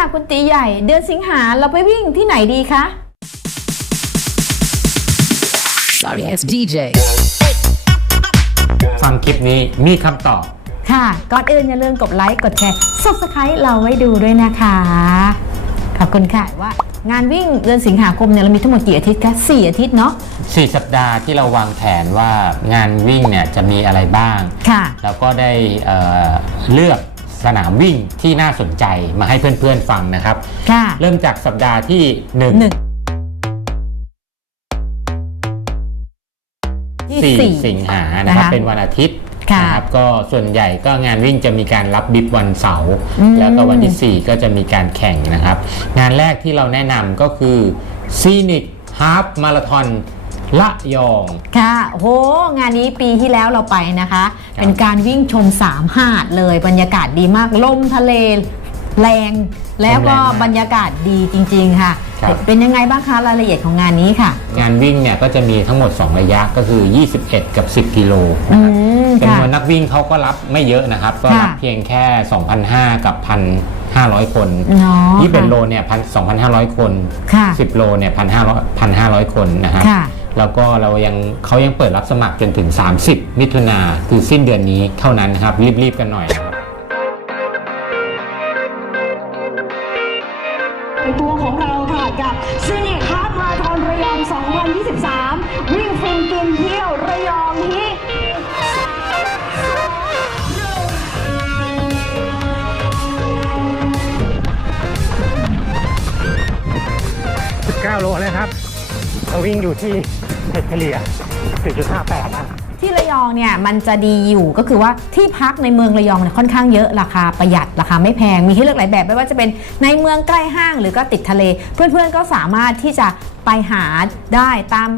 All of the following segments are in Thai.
ค่ะคุณตีใหญ่ เดือนสิงหาเราไปวิ่งที่ไหนดีคะ Sorry, it's DJ. ฟังคลิปนี้มีคำตอบ ค่ะ ก่อนอื่นอย่าลืมกดไลค์ กดแชร์ subscribe เราไว้ดูด้วยนะคะ ขอบคุณค่ะว่างานวิ่งเดือนสิงหาคมเนี่ยเรามีทั้งหมดกี่อาทิตย์คะสี่อาทิตย์เนาะ4สัปดาห์ที่เราวางแผนว่างานวิ่งเนี่ยจะมีอะไรบ้าง ค่ะ แล้วก็ได้เอ่อเลือก สนามวิ่งที่น่าสนใจมาให้เพื่อนๆฟังนะครับ ค่ะเริ่มจากสัปดาห์ที่1หนึ่งที่สี่4สิงหานะครับนะคะเป็นวันอาทิตย์ค่ะ นะครับก็ส่วนใหญ่ก็งานวิ่งจะมีการรับบิบวันเสาร์อืม แล้วก็วันที่ 4 ก็จะมีการแข่งนะครับ งานแรกที่เราแนะนำก็คือซีนิกฮา f มาราทอน ละยอง ค่ะโห งานนี้ปีที่แล้วเราไปนะคะเป็นการวิ่งชมสามหาดเลยบรรยากาศดีมาก ลมทะเลแรง แล้วก็ลมแรงมากบรรยากาศดีจริง ๆ ค่ะ ครับ เป็นยังไงบ้างคะรายละเอียดของงานนี้ค่ะ งานวิ่งเนี่ยก็จะมีทั้งหมด 2 ระยะก็คือ 21 กับ 10 กิโลอืนะครับมจำค่ะ นวนนักวิ่งเขาก็รับไม่เยอะนะครับ ก็รับค่ะ เพียงแค่ 2,500 กับ 1,500 คนเนาะยี่เป็นค่ะโลเนี่ยพันสองพันห้าร้อยคนค่ะ สิบโลเนี่ยพันห้าร้อยพันห้าร้อยคนนะครับ ค่ะ แล้วก็เรายังเขายังเปิดรับสมัครจนถึง 30 มิถุนาคือสิ้นเดือนนี้เท่านั้นนะครับ รีบๆกันหน่อยนะครับตัวของเราค่ะกับซีนิคฮาร์ดมาราธอนระยอง 2023 วิ่งฟินกินเที่ยวระยองฮิต19โลเลยครับเราวิ่งอยู่ที่ เฉลี่ย 4.58นะที่ระยองเนี่ยมันจะดีอยู่ก็คือว่าที่พักในเมืองระยองเนี่ยค่อนข้างเยอะราคาประหยัดราคาไม่แพงมีให้เลือกหลายแบบไม่ว่าจะเป็นในเมืองใกล้ห้างหรือก็ติดทะเล เพื่อนๆก็สามารถที่จะไปหาได้ตาม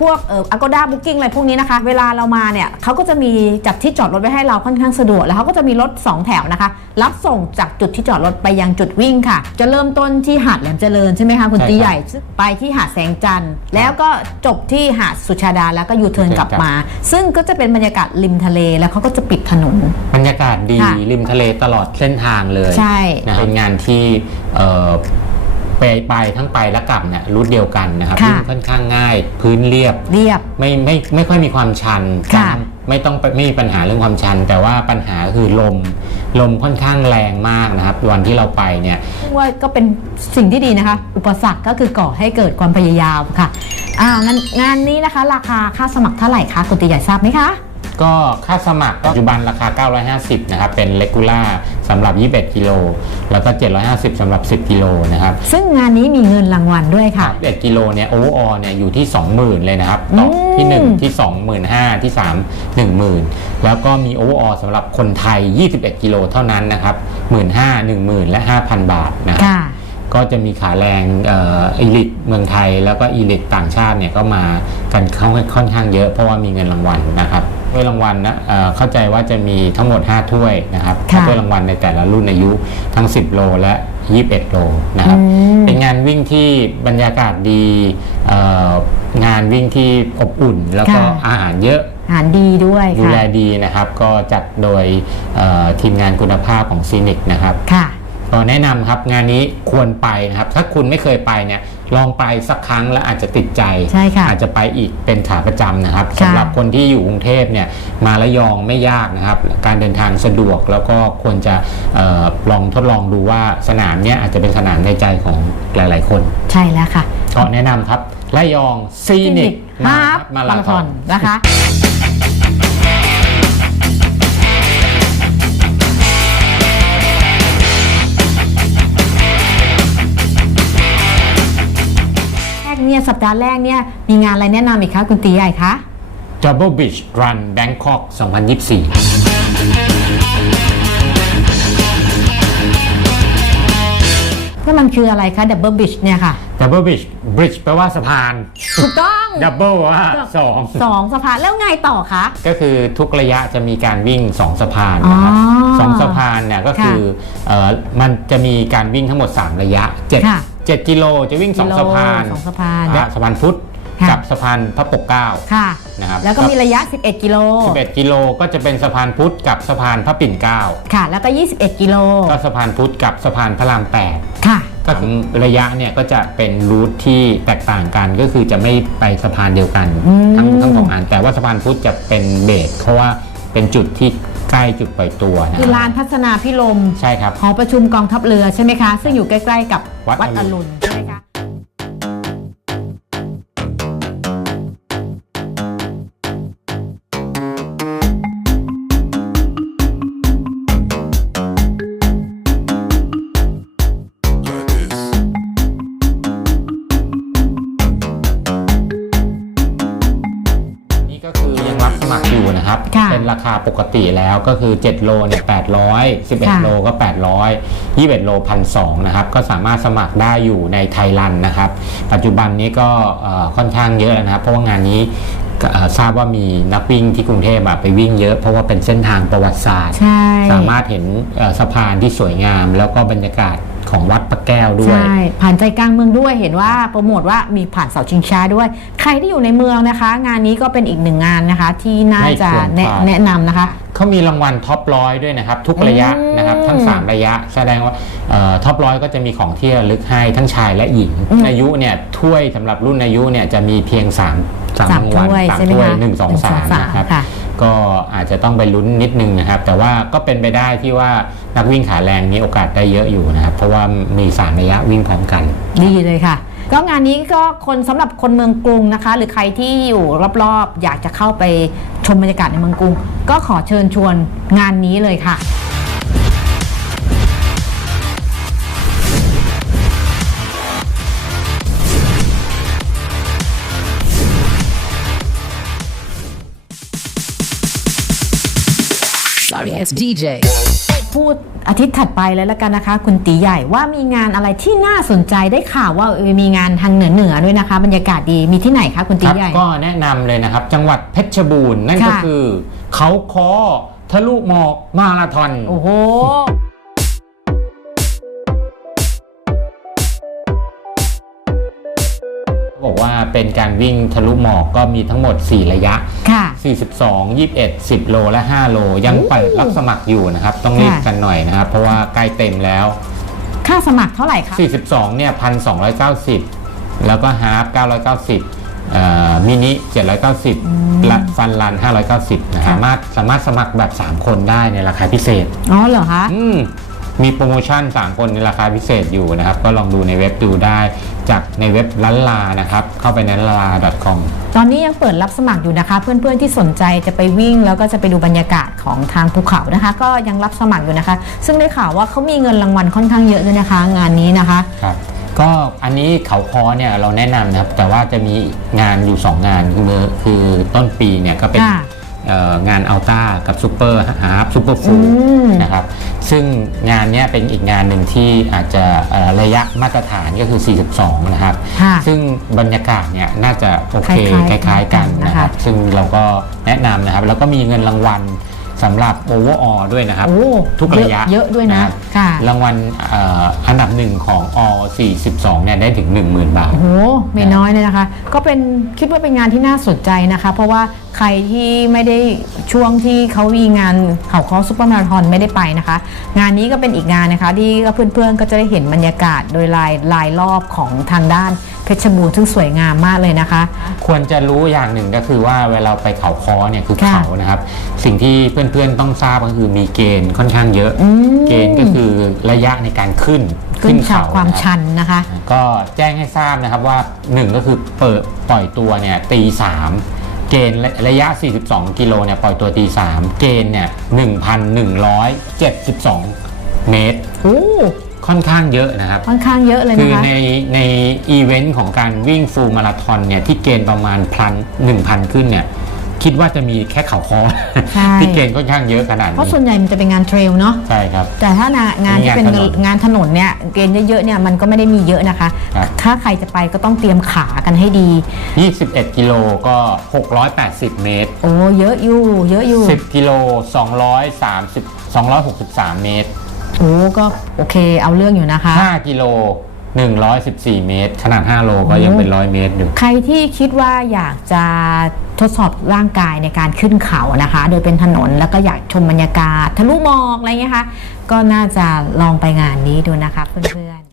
พวกเอ่อ Agoda Booking อะไรพวกนี้นะคะ เวลาเรามาเนี่ยเขาก็จะมีจัดที่จอดรถไว้ให้เราค่อนข้างสะดวก แล้วเขาก็จะมีรถ 2 แถวนะคะ รับส่งจากจุดที่จอดรถไปยังจุดวิ่งค่ะ จะเริ่มต้นที่หาดแหลมเจริญใช่ไหมคะคุณใช่ครับตีใหญ่ไปที่หาดแสงจันทร์แล้วก็จบที่หาดสุชาดาแล้วก็ยูเทิร์นกลับมา ซึ่งก็จะเป็นบรรยากาศริมทะเลแล้วเขาก็จะปิดถนน บรรยากาศดีค่ะริมทะเลตลอดเส้นทางเลยใช่ นะเป็นงานที่เอ่อ ไปไปทั้งไปและกลับเนี่ยรูทเดียวกันนะครับค่ะ วิ่งค่อนข้างง่าย พื้นเรียบ เรียบ ไม่ไม่ไม่ค่อยมีความชันค่ะ ไม่ต้องไม่มีปัญหาเรื่องความชัน แต่ว่าปัญหาคือลม ลมค่อนข้างแรงมากนะครับ วันที่เราไปเนี่ย ว่าก็เป็นสิ่งที่ดีนะคะ อุปสรรคก็คือก่อให้เกิดความพยายามค่ะอ่างานงานนี้นะคะ ราคาค่าสมัครเท่าไหร่คะคุณตีใหญ่ทราบไหมคะ ก็ค่าสมัครปัจจุบันราคา 950 นะครับ เป็นเลกูล่าสำหรับ 21 กิโล แล้วก็ 750 สำหรับ 10 กิโลนะครับซึ่งงานนี้มีเงินรางวัลด้วยค่ะ 11กิโลเนี่ยโอเวอร์ออเนี่ยอยู่ที่ 20,000 เลยนะครับต่ออมที่ 1 ที่ 25,000 ที่ 3 10,000 แล้วก็มีโอเวอร์ออสำหรับคนไทย 21 กิโลเท่านั้นนะครับ 15,000 10,000 และ 5,000 บาทนะครับค่ะก็จะมีขาแรงเอีลิทเมืองไทย แล้วก็อีลิทต่างชาติเนี่ยก็มากันเข้าค่อนข้างเยอะเพราะว่ามีเงินรางวัลนะครับ ถ้วยรางวัลนะเอ่อเข้าใจว่าจะมีทั้งหมด 5 ถ้วยนะครับค่ะ ถ้วยรางวัลในแต่ละรุ่นอายุทั้ง 10 โลและ 21 โลนะครับ อืม เป็นงานวิ่งที่บรรยากาศดีเอ่องานวิ่งที่อบอุ่น แล้วก็ค่ะ อาหารเยอะอาหารดีด้วยดูแลค่ะดีนะครับ ก็จัดโดยเอ่อทีมงานคุณภาพของซีนิกนะครับ ค่ะก็ แนะนำครับงานนี้ควรไปนะครับ ถ้าคุณไม่เคยไปเนี่ยลองไปสักครั้งแล้วอาจจะติดใจ ใช่ค่ะอาจจะไปอีกเป็นขาประจำนะครับค่ะสำหรับคนที่อยู่กรุงเทพเนี่ยมาละยองไม่ยากนะครับ การเดินทางสะดวกแล้วก็ควรจะเออลองทดลองดูว่าสนามเนี้ยอาจจะเป็นสนามในใจของหลาย ๆ คน ใช่แล้วค่ะก็แนะนำครับละยองซีนิกฮาฟมามาราราธธออนนนะคะ เนี่ยสัปดาห์แรกเนี่ยมีงานอะไรแนะนำอีกคะคุณตีใหญ่คะ Double Beach Run Bangkok 2024นั่นมันคืออะไรคะ Double Beach เนี่ยค่ะ Double Beach Bridge แปลว่าสะพาน ถูกต้อง Double ว่าสองสองสะพานแล้วไงต่อคะ ก็คือทุกระยะจะมีการวิ่ง 2 สะพานนะครับอ๋อสองสะพานเนี่ยก็คือเอ่อมันจะมีการวิ่งทั้งหมด 3 ระยะ ค่ะ 7 7กิโลจะวิ่งกิโล2สะพานสองสะพาน อะสะพานพุทธค่ะ กับสะพานพระปกเกล้า ค่ะ นะครับแล้วก็มีระยะ 11 กิโล 11กิโลก็จะเป็นสะพานพุทธกับสะพานพระปิ่นเกล้าค่ะ แล้วก็ 21 กิโล ก็สะพานพุทธกับสะพานพระรามค่ะ8ก็ถึงระยะเนี่ยก็จะเป็นรูทที่แตกต่างกันก็คือจะไม่ไปสะพานเดียวกัน อืม ทั้งทั้งสองอันแต่ว่าสะพานพุทธจะเป็นเบสเพราะว่าเป็นจุดที่ ใกล้จุดปล่อยตัวนะคือลานพัฒนาพิลมใช่ครับหอประชุมกองทัพเรือใช่ไหมคะ ซึ่งอยู่ใกล้ ๆ กับวัดวัดออรุรุณาคาปกติแล้วก็คือ 7 โลเนี่ย800ค่ะ11 โลก็ 800 21 โลพันสนะครับ ก็สามารถสมัครได้อยู่ในไทยรันนะครับ ปัจจุบันนี้ก็เอ่อค่อนข้างเยอะแล้วนะครับ เพราะว่างานนี้ก็เอ่อทราบว่ามีนักวิ่งที่กรุงเทพอะไปวิ่งเยอะเพราะว่าเป็นเส้นทางประวัติศาสตร์ใช่สามารถเห็นเอ่อสะพานที่สวยงาม แล้วก็บรรยากาศ ของวัดพระแก้วด้วย ใช่ ผ่านใจกลางเมืองด้วยเห็นว่าโปรโมทว่ามีผ่านเสาชิงช้าด้วย ใครที่อยู่ในเมืองนะคะ งานนี้ก็เป็นอีกหนึ่งงานนะคะ ที่น่าจะไม่ควรแนะพลาดแนะนำนะคะเขามีรางวัลท็อปร้อยด้วยนะครับ ทุกระยะอืมนะครับ ทั้ง 3 ระยะ แสดงว่าท็อปร้อยก็จะมีของที่ระลึกให้ทั้งชายและหญิงอืมอายุเนี่ยถ้วยสำหรับรุ่นอายุเนี่ยจะมีเพียง3ามสามสามรางวัลถ้วยสามใช่ไหมถ้วยคะหนึ่งสองหนึ่งสองสามสามนะครับค่ะ ก็อาจจะต้องไปลุ้นนิดนึงนะครับ แต่ว่าก็เป็นไปได้ที่ว่านักวิ่งขาแรงมีโอกาสได้เยอะอยู่นะครับ เพราะว่ามีสามระยะวิ่งพร้อมกัน ดีเลยค่ะ ก็งานนี้ก็คนสำหรับคนเมืองกรุงนะคะ หรือใครที่อยู่รอบๆ อยากจะเข้าไปชมบรรยากาศในเมืองกรุง ก็ขอเชิญชวนงานนี้เลยค่ะ Sorry ass DJ. พูดอาทิตย์ถัดไปแล้วละกันนะคะ คุณตีใหญ่ว่ามีงานอะไรที่น่าสนใจได้ข่าวว่าเออมีงานทางเหนือเหนือๆด้วยนะคะ บรรยากาศดีมีที่ไหนคะคุณคตีรับใหญ่ก็แนะนำเลยนะครับ จังหวัดเพชรบูรณ์นั่นก็ค่ะคือ เขาคอทะลุหมอกมาราธอนโอ้โห บอกว่าเป็นการวิ่งทะลุหมอกก็มีทั้งหมด 4 ระยะ ค่ะ 42 21 10 โล และ 5 โล ยังโอ้เปิดรับสมัครอยู่นะครับ ต้องรีบค่ะกันหน่อยนะครับ เพราะว่าใกล้เต็มแล้ว ค่าสมัครเท่าไหร่คะ 42 เนี่ย 1,290 แล้วก็ฮาร์ฟ990เอ่อมินิ 790และฟันรัน 590นะค่ะสามารถสามารถสมัครแบบ 3 คนได้ในราคาพิเศษ อ๋อเหรอคะอื มมีโปรโมชั่น3คนในราคาพิเศษอยู่นะครับ ก็ลองดูในเว็บดูได้จากในเว็บลันลานะครับ เข้าไปในลันลา .com ตอนนี้ยังเปิดรับสมัครอยู่นะคะ เพื่อนๆที่สนใจจะไปวิ่ง แล้วก็จะไปดูบรรยากาศของทางภูเขานะคะ ก็ยังรับสมัครอยู่นะคะ ซึ่งได้ข่าวว่าเขามีเงินรางวัลค่อนข้างเยอะด้วยนะคะ งานนี้นะคะครับก็อันนี้เขาคอเนี่ยเราแนะนำนะครับ แต่ว่าจะมีงานอยู่ 2 งานคือคือต้นปีเนี่ยก็เป็นค่ะเอ่อ งานอัลต้ากับซูเปอร์ฮาร์ฟซูเปอร์ฟูอืมนะครับซึ่งงานเนี้ยเป็นอีกงานหนึ่งที่อาจจะเอ่อระยะมาตรฐานก็คือ 42 นะครับค่ะซึ่งบรรยากาศเนี่ยน่าจะโอเคคคล้ายๆล้ายๆกันนะคะนะครับ ซึ่งเราก็แนะนำนะครับ แล้วก็มีเงินรางวัล สำหรับโอเวอร์ออด้วยนะครับ โอ้ทุกระยะเยอะด้วยนะครับค่ะ รางวัลเอ่ออันดับหนึ่งของอ42เนี่ยได้ถึง 10,000 บาท โอ้โหไม่น้อยเลยนะคะ ก็เป็นคิดว่าเป็นงานที่น่าสนใจนะคะ เพราะว่าใครที่ไม่ได้ช่วงที่เขามีงานเขาคอซุปเปอร์มาราธอนไม่ได้ไปนะคะ งานนี้ก็เป็นอีกงานนะคะ ที่ก็เพื่อนๆก็จะได้เห็นบรรยากาศโดยลายลายรอบของทางด้าน เพชรบูรณ์ซึ่งสวยงามมากเลยนะคะ ควรจะรู้อย่างหนึ่งก็คือว่าเวลาไปเขาคอเนี่ยคือค่ะเขานะครับ สิ่งที่เพื่อนๆต้องทราบก็คือมีเกณฑ์ค่อนข้างเยอะ อืม เกณฑ์ก็คือระยะในการขึ้นขึ้นเขาความนะครับชันนะคะก็แจ้งให้ทราบนะครับว่าหนึ่งก็คือเปิดปล่อยตัวเนี่ยตีสามเกณฑ์ระยะ 42 กิโลเนี่ยปล่อยตัวตีสามเกณฑ์เนี่ย1,172 เมตร โอ้ ค่อนข้างเยอะนะครับ ค่อนข้างเยอะเลยคืนะอคะในในอีเวนต์ของการวิ่งฟูลมาราธอนเนี่ยที่เกณฑ์ประมาณพันหนึ่งพันขึ้นเนี่ยคิดว่าจะมีแค่เขาคอใช่ ที่เกณฑ์ค่อนข้างเยอะขนาดเพราะนี้ส่วนใหญ่มันจะเป็นงานเทรลเนาะ ใช่ครับ แต่ถ้างานที่เป็นงานถนนงานถนนเนี่ยเกณฑ์เยอะๆเนี่ยมันก็ไม่ได้มีเยอะนะคะ ครับ ถ้าใครจะไปก็ต้องเตรียมขากันให้ดี 21 กิโลก็ 680 เมตร โอ้เยอะอยู่ เยอะอยู่ 10 กิโล230 263 เมตร โอ้ก็โอเคเอาเรื่องอยู่นะคะ 5กิโล114 เมตร ขนาด 5 โลก็ยังเป็น 100 เมตรอยู่ ใครที่คิดว่าอยากจะทดสอบร่างกายในการขึ้นเขานะคะ โดยเป็นถนนแล้วก็อยากชมบรรยากาศทะลุหมอกอะไรเงี้ยคะ ก็น่าจะลองไปงานนี้ดูนะคะเพื่อนๆ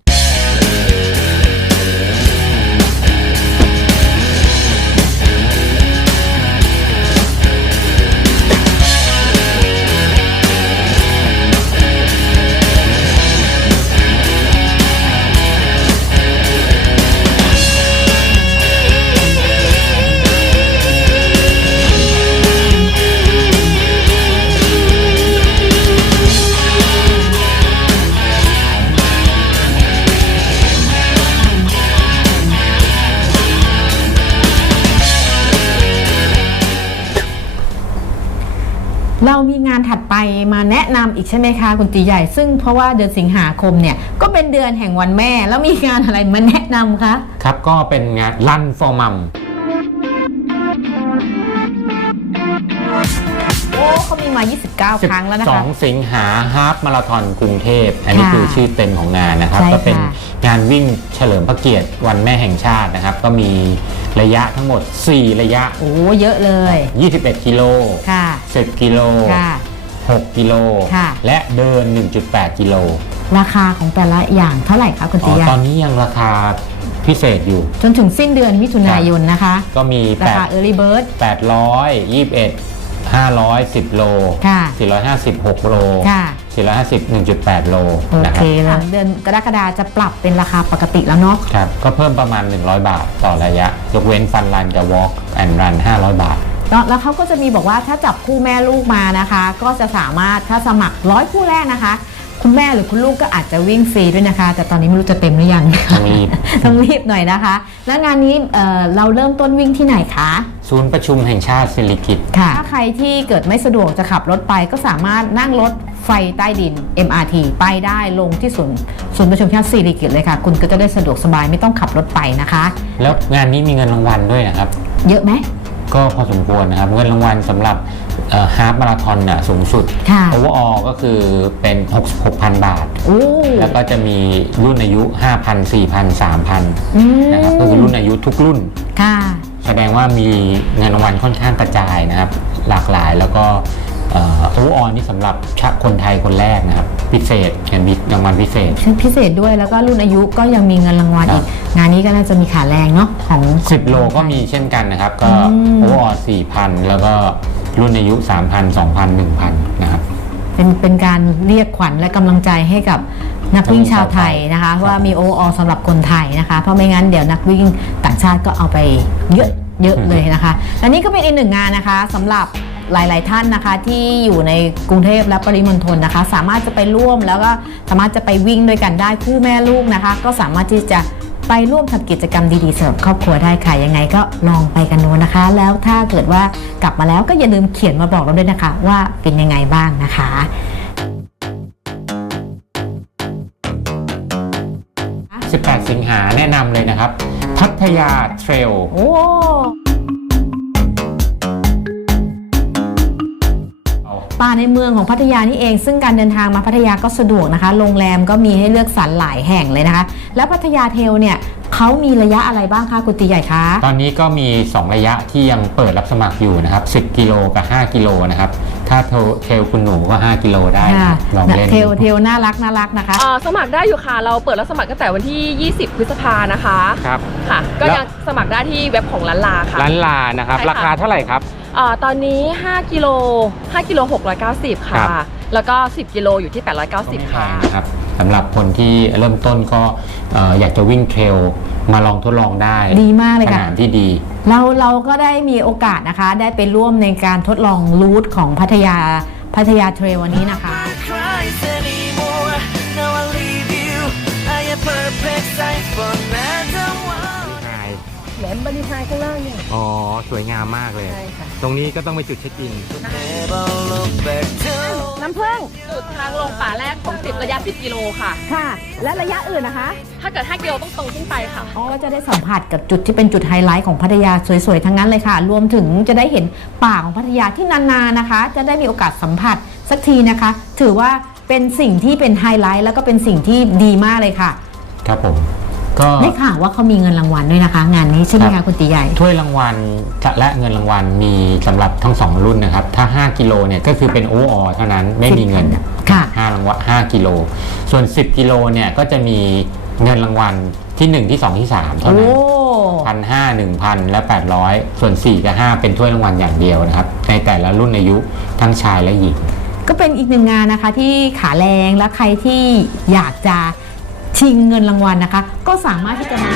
มาแนะนำอีกใช่ไหมคะคุณตีใหญ่ ซึ่งเพราะว่าเดือนสิงหาคมเนี่ยก็เป็นเดือนแห่งวันแม่ แล้วมีงานอะไรมาแนะนำคะ ครับก็เป็นงาน Run for Mom โอ้เขามีมา 29 ครั้งแล้วนะคะ12สิงหาฮาฟมาราธอนกรุงเทพ อันนี้ค่ะคือชื่อเต็มของงานนะครับใช่ค่ะก็เป็นงานวิ่งเฉลิมพระเกียรติวันแม่แห่งชาตินะครับ ก็มีระยะทั้งหมด 4 ระยะ โอ้ เยอะเลย 21 กิโลค่ะ10 กิโลค่ะ 6 กิโล ค่ะ และเดิน 1.8 กิโลราคาของแต่ละอย่างเท่าไหร่คะคุณอ๋ตีอใหญ่ตอนนี้ยังราคาพิเศษอยู่ จนถึงสิ้นเดือนมิถุนายนนะคะ ก็มีราคา Early Bird 8 821 510 โล ค่ะ456 โล ค่ะ 450 1.8 โลโอนะคเครับเลยเดือนกรกฎาจะปรับเป็นราคาปกติแล้วเนาะ ครับ ก็เพิ่มประมาณ 100 บาทต่อระยะ ยกเว้นฟันรันกับ Walk and Run 500 บาท แล้วแล้วเขาก็จะมีบอกว่าถ้าจับคู่แม่ลูกมานะคะ ก็จะสามารถถ้าสมัครร้อยคู่แรกนะคะ คุณแม่หรือคุณลูกก็อาจจะวิ่งฟรีด้วยนะคะ แต่ตอนนี้ไม่รู้จะเต็มหรือยังต้องรีบ ต้องรีบหน่อยนะคะ แล้วงานนี้เอ่อเราเริ่มต้นวิ่งที่ไหนคะ ศูนย์ประชุมแห่งชาติสิริกิติ์ค่ะถ้าใครที่เกิดไม่สะดวกจะขับรถไปก็สามารถนั่งรถไฟใต้ดิน MRT ไปได้ลงที่ศูนย์ศูนย์ประชุมแห่งชาติสิริกิติ์เลยค่ะ คุณก็จะได้สะดวกสบายไม่ต้องขับรถไปนะคะ แล้วงานนี้มีเงินรางวัลด้วยนะครับ เยอะไหม ก็พอสมควรนะครับ เงินรางวัลสำหรับฮาฟมาราธอนน่ะสูงสุดค่ะโอเวอร์ออก็คือเป็น 66,000 บาทโอ้แล้วก็จะมีรุ่นอายุ 5,000 4,000 3,000อืมนะครับก็คือรุ่นอายุทุกรุ่นค่ะแสดงว่ามีเงินรางวัลค่อนข้างกระจายนะครับ หลากหลายแล้วก็ โอเวอร์ออนี่สำหรับชะคนไทยคนแรกนะครับ พิเศษเห็นมีรางวัลพิเศษ พิเศษด้วยแล้วก็รุ่นอายุก็ยังมีเงินรางวัลครับอีก งานนี้ก็น่าจะมีขาแรงเนาะของ 10 โลก็มีเช่นกันนะครับ ก็อืมโอเวอร์ออ4,000แล้วก็รุ่นอายุ 3,000 2,000 1,000 นะครับ เป็นเป็นการเรียกขวัญและกำลังใจให้กับนักวิ่งชาวไทยนะคะครับว่ามีโออสำหรับคนไทยนะคะ เพราะไม่งั้นเดี๋ยวนักวิ่งต่างชาติก็เอาไปเยอะเยอะเลยนะคะและนี่ก็เป็นอีกหนึ่งงานนะคะสำหรับ หลาย ๆ ท่านนะคะที่อยู่ในกรุงเทพและปริมณฑลนะคะ สามารถจะไปร่วมแล้วก็สามารถจะไปวิ่งด้วยกันได้คู่แม่ลูกนะคะ ก็สามารถที่จะไปร่วมทำกิจกรรมดีๆสำหรับครอบครัวได้ค่ะยังไงก็ลองไปกันดูนะคะ แล้วถ้าเกิดว่ากลับมาแล้วก็อย่าลืมเขียนมาบอกเราด้วยนะคะ ว่าเป็นยังไงบ้างนะคะ18 สิงหาแนะนำเลยนะครับ พัทยาเทรลโอ้ ป่าในเมืองของพัทยานี่เอง ซึ่งการเดินทางมาพัทยาก็สะดวกนะคะ โรงแรมก็มีให้เลือกสรรหลายแห่งเลยนะคะ แล้วพัทยาเทลเนี่ยเขามีระยะอะไรบ้างคะคุณตีใหญ่คะตอนนี้ก็มี 2 ระยะที่ยังเปิดรับสมัครอยู่นะครับ 10 กิโลกับ 5 กิโลนะครับ ถ้าเทรลเทรลคุณหนูก็ 5 กิโลได้นะค่ะลองเล่นเทลดูเทลน่ารักน่ารักนะคะเอ่อสมัครได้อยู่ค่ะ เราเปิดรับสมัครตั้งแต่วันที่ 20 พฤษภานะคะ ครับ ค่ะ ก็แล้วยังสมัครได้ที่เว็บของร้านลาค่ะร้านลานะครับใช่ค่ะราคาเท่าไหร่ครับ เอ่อตอนนี้ 5กิโล5กิโล690 ค่ะ ครับ แล้วก็ 10 กิโลอยู่ที่ 890 ค่ะ นะครับสำหรับคนที่เริ่มต้นก็เอ่ออยากจะวิ่งเทรลมาลองทดลองได้ดีมากเลยสค่ะนามที่ดี เราเราก็ได้มีโอกาสนะคะ ได้ไปร่วมในการทดลองรูทของพัทยาพัทยาเทรลวันนี้นะคะ cries anymore. Now I leave you. I am perfect sight for matter what. แหลมบริหารข้างล่างเนี่ย อ๋อ สวยงามมากเลย ใช่ค่ะ ตรงนี้ก็ต้องไปจุดเช็คอิน Never look back to น้ำผึ้งจุดทางลงป่าแรกของ10ระยะ 10 กิโลค่ะ ค่ะ และระยะอื่นนะคะ ถ้าเกิด 5 กิโลต้องตรงขึ้นไปค่ะอ๋อก็จะได้สัมผัสกับจุดที่เป็นจุดไฮไลท์ของพัทยาสวยๆ ทั้งนั้นเลยค่ะ รวมถึงจะได้เห็นป่าของพัทยาที่นานๆนะคะ จะได้มีโอกาสสัมผัสสักทีนะคะ ถือว่าเป็นสิ่งที่เป็นไฮไลท์แล้วก็เป็นสิ่งที่ดีมากเลยค่ะ ครับผม ก็ได้ข่าวว่าเขามีเงินรางวัลด้วยนะคะ งานนี้ใช่ไหมครัคะบคุณตีใหญ่ ถ้วยรางวัลและเงินรางวัลมีสำหรับทั้งสองรุ่นนะครับ ถ้า 5 กิโลเนี่ยก็คือเป็นโออเท่านั้นไม่มีเงินค่ะ5รางวัล5กิโล ส่วน 10 กิโลเนี่ยก็จะมีเงินรางวัลที่ 1 ที่ 2 ที่ 3 เท่าโอ้นั้นพันห้าหนึ่งพันและ 800 ส่วน 4 กับ 5 เป็นถ้วยรางวัลอย่างเดียวนะครับ ในแต่ละรุ่นอายุทั้งชายและหญิงก็เป็นอีกหนึ่งงานนะคะที่ขาแรงและใครที่อยากจะ ชิงเงินรางวัลนะคะ ก็สามารถที่จะมา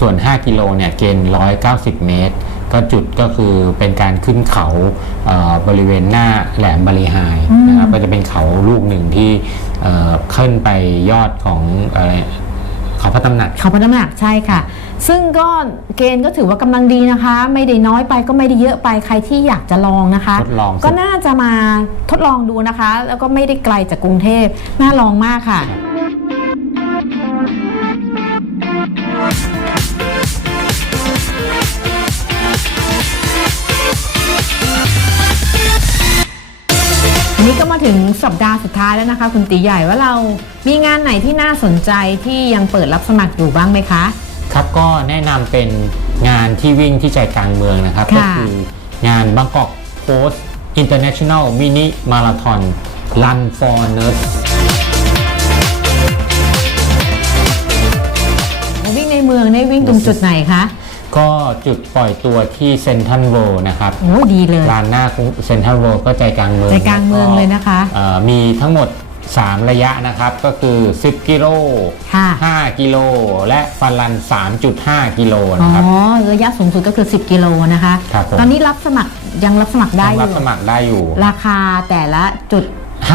ส่วน 5 กิโลเนี่ยเกณฑ์ 190 เมตร ก็จุดก็คือเป็นการขึ้นเขาเอ่อบริเวณหน้าแหลมบริหายนะครับก็จะเป็นเขาลูกหนึ่งที่เอ่อขึ้นไปยอดของอะไรเขาพระตำหนักเขาพระน้ำหนักใช่ค่ะ ซึ่งก็เกณฑ์ก็ถือว่ากำลังดีนะคะ ไม่ได้น้อยไปก็ไม่ได้เยอะไปใครที่อยากจะลองนะคะทดลองสิก็น่าจะมาทดลองดูนะคะ แล้วก็ไม่ได้ไกลจากกรุงเทพน่าลองมากค่ะ อันนี้ก็มาถึงสัปดาห์สุดท้ายแล้วนะคะ คุณตีใหญ่ว่าเรามีงานไหนที่น่าสนใจที่ยังเปิดรับสมัครอยู่บ้างไหมคะ ครับก็แนะนำเป็นงานที่วิ่งที่ใจกลางเมืองนะครับ ค่ะ ก็คืองานบางกอกโ o ส t International Mini Marathon Run for Nurse วิ่งในเมืองได้วิ่งตรงจุดไหนคะ ก็จุดปล่อยตัวที่เซนทันโ r นะครับโอ้ดีเลยลานหน้าเซนทันโ r ก็ใจกลางเมืองใจกลางเมืองเลยนะคะเอ่อมีทั้งหมด 3 ระยะนะครับ ก็คือ 10 กิโลค่ะ5กิโล และฟันรัน 3.5 กิโลอ๋อนะครับระยะสูงสุดก็คือ 10 กิโลนะคะครับผมตอนนี้รับสมัครยังรับสมัครได้ยังอรับยู่สมัครได้อยู่ ราคาแต่ละจุด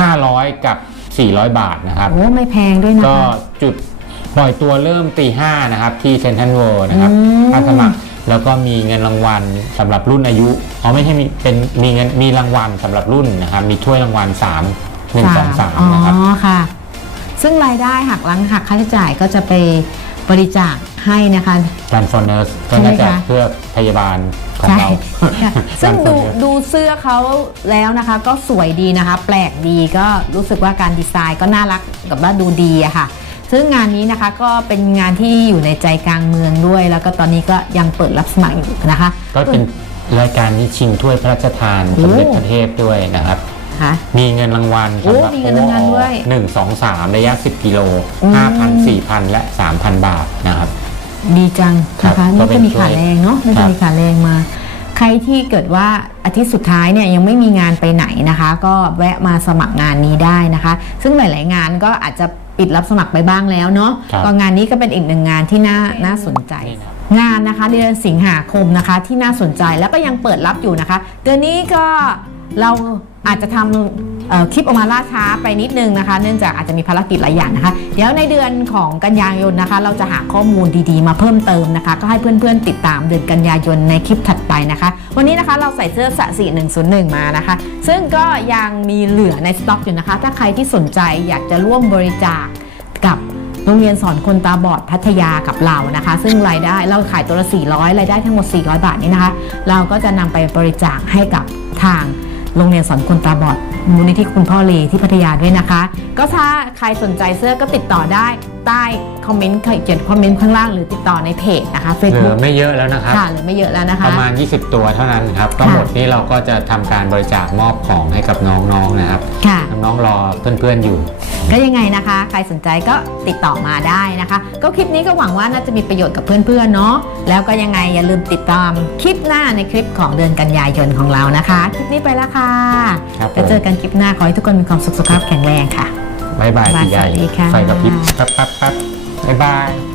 500 กับ 400 บาทนะครับโอ้ไม่แพงด้วยนะก็คะจุด ปล่อยตัวเริ่มตีห้านะครับที่เซนทันเวิลด์นะครับอืมถ้าสมัครแล้วก็มีเงินรางวัลสำหรับรุ่นอายุอ๋อไม่ใช่มีเป็นมีเงินมีรางวัลสำหรับรุ่นนะครับ มีถ้วยรางวัล3 1 2 3นะครับอ๋อค่ะ ซึ่งรายได้หักหลังหักค่าใช้จ่ายก็จะไปบริจาคให้นะคะ Run for Nurse ก็ใช่ไหมน่าจะคะเพื่อพยาบาลของใช่เราค่ะซึ่ง Run for ดู Nurse ดูเสื้อเขาแล้วนะคะ ก็สวยดีนะคะ แปลกดีก็รู้สึกว่าการดีไซน์ก็น่ารักกับว่าดูดีอะค่ะ ซึ่งงานนี้นะคะก็เป็นงานที่อยู่ในใจกลางเมืองด้วย แล้วก็ตอนนี้ก็ยังเปิดรับสมัครอยู่นะคะ ก็เป็นรายการนี้ชิงถ้วยพระราชทานโอ้สมเด็จพระเทพด้วยนะครับค่ะมีเงินรางวัลโอ้สำหรับมีเงินรางวัลด้วยหนึ่งสองสามระยะ10กิโลอืม5,000 4,000และ3,000บาทนะครับ ดีจังนะครัคะบนี่ก็เป็จะนมีขาแรงเนาะนี่ครัจะบมีขาแรงมา ใครที่เกิดว่าอาทิตย์สุดท้ายเนี่ยยังไม่มีงานไปไหนนะคะ ก็แวะมาสมัครงานนี้ได้นะคะ ซึ่งหลาย ๆ งานก็อาจจะ ปิดรับสมัครไปบ้างแล้วเนาะครับ ก็งานนี้ก็เป็นอีกหนึ่งงานที่น่าน่าสนใจงานนะคะเดือนสิงหาคมนะคะที่น่าสนใจแล้วก็ยังเปิดรับอยู่นะคะ เดือนนี้ก็เรา อาจจะทำคลิปออกมาล่าช้าไปนิดนึงนะคะ เนื่องจากอาจจะมีภารกิจหลายอย่างนะคะ เดี๋ยวในเดือนของกันยายนนะคะ เราจะหาข้อมูลดีๆ มาเพิ่มเติมนะคะ ก็ให้เพื่อนๆติดตามเดือนกันยายนในคลิปถัดไปนะคะ วันนี้นะคะเราใส่เสื้อสะสี101 มานะคะ ซึ่งก็ยังมีเหลือในสต็อกอยู่นะคะ ถ้าใครที่สนใจอยากจะร่วมบริจาคกับโรงเรียนสอนคนตาบอดพัทยากับเรานะคะ ซึ่งรายได้เราขายตัวละ400รายได้ทั้งหมด 400 บาทนี้นะคะ เราก็จะนำไปบริจาคให้กับทาง โรงเรียนสอนคนตาบอดมูลนิธิคุณพ่อเลที่พัทยาด้วยนะคะ ก็ถ้าใครสนใจเสื้อก็ติดต่อได้ ใต้คอมเมนต์เขียนคอมเมนต์ข้างล่างหรือติดต่อในเพจนะคะเหลื Facebook อไม่เยอะแล้วนะครับ ค่ะหรือไม่เยอะแล้วนะคะ ประมาณ 20 ตัวเท่านั้นครับก็ค่ะหมดนี้เราก็จะทำการบริจาคมอบของให้กับน้องๆนะครับ ค่ะ น้องๆรอเพื่อนๆอยู่ ก็ยังไงนะคะ ใครสนใจก็ติดต่อมาได้นะคะ ก็คลิปนี้ก็หวังว่าน่าจะมีประโยชน์กับเพื่อนๆเนาะแล้วก็ยังไงอย่าลืมติดตามคลิปหน้าในคลิปของเดือนกันยายนของเรานะคะ คลิปนี้ไปแล้วค่ะครับผม แล้วเจอกันคลิปหน้าขอให้ทุกคนมีความสุขสุขภาพแข็งแรงค่ะ บายบายบ๊ายบายพี่ใหญ่สวัสดีค่ะไฟกับพริบปั๊บปั๊บปั๊บบ๊ายบาย